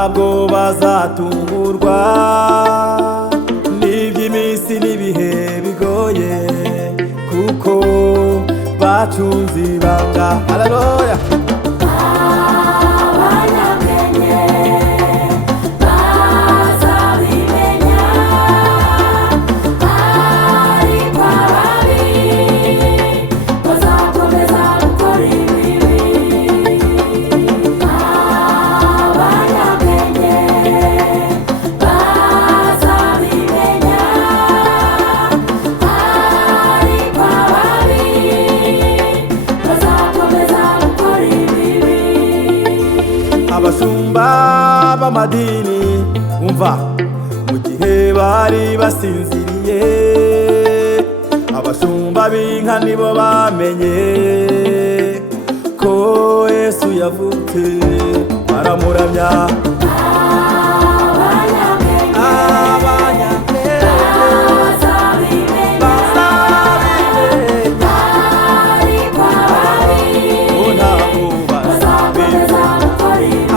ntabwo bazatungurwa n'iby'iminsi n'ibihe bigoye, kuko bacunze ibanga. Haleluya. Abashumba b'amadini umva, mu gihe bari basinziriye, abashumba b'inka nibo bamenye ko Yesu yavutse, baramuramya.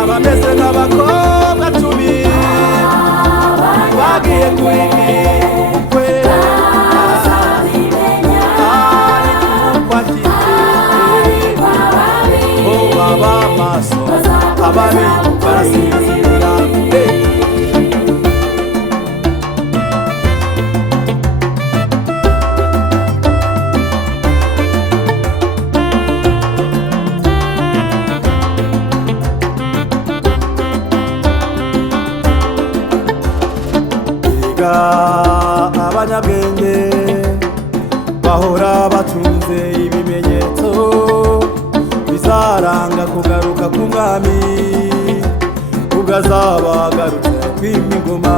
Abameze nk'abakobwa cumi bagiye kwe baba maso, ababi barasinzira. Abanyabwenge bahora batunze ibimenyetso bizaranga kugaruka k'umwami, ubwo azaba agarutse kwima ingoma.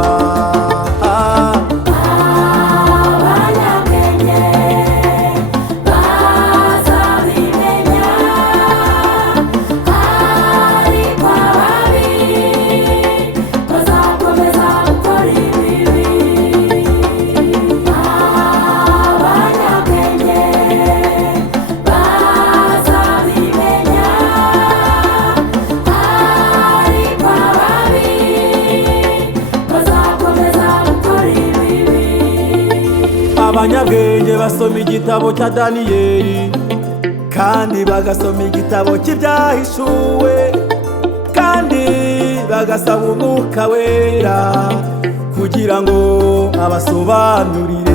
Abanyabwenge basoma igitabo cya Daniyeli, kandi bagasoma igitabo cy'ibyahishuwe, kandi bagasaba Umwuka Wera kugira ngo abasobanurire.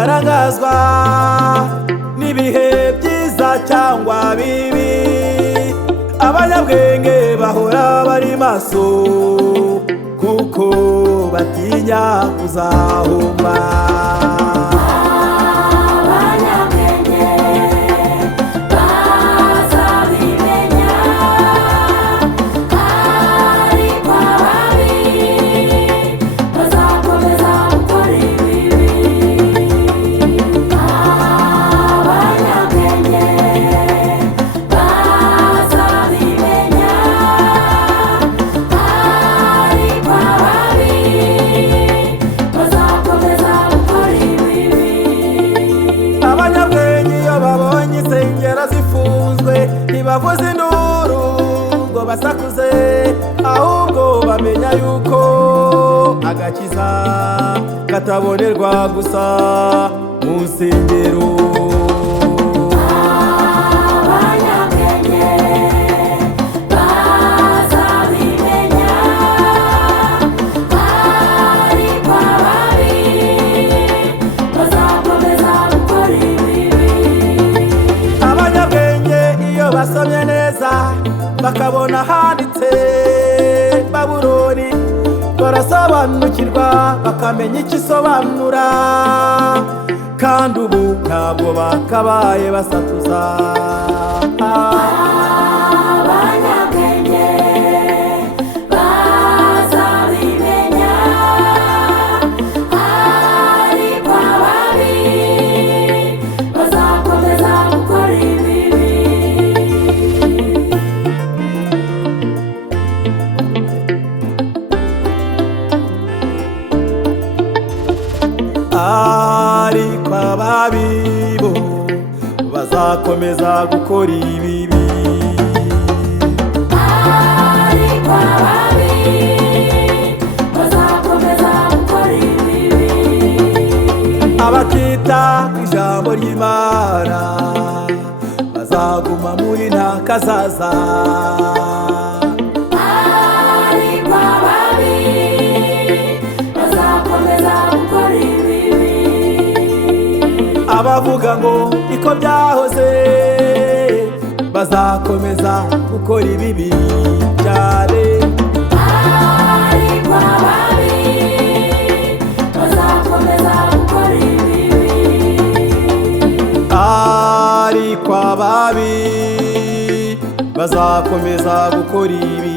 Barangazwa n'ibihe byiza cyangwa bibi, abanyabwenge bahora bari maso, kuko batinya kuzahomba. Ntibavuze induru ngo basakuze, ahubwo bamenya yuko agakiza katabonerwa gusa mu nsengero. Basomye neza bakabona handitse Babuloni, barasobanukirwa bakamenya icyo isobanura, kandi ubu ntabwo bakabaye basatuza. ariko ababi bo bazakomeza gukora ibibi. Ariko ababi bazakomeza gukora ibibi. Abakita ku ijambo ry'Imana bazaguma muri nta kazaza. Ariko ababi bazakomeza gukora ibibi. Abavuga ngo niko byahoze bazakomeza gukora ibibi cyane. Ariko ababi bazakomeza gukora ibibi. Ariko ababi bazakomeza gukora ibibi.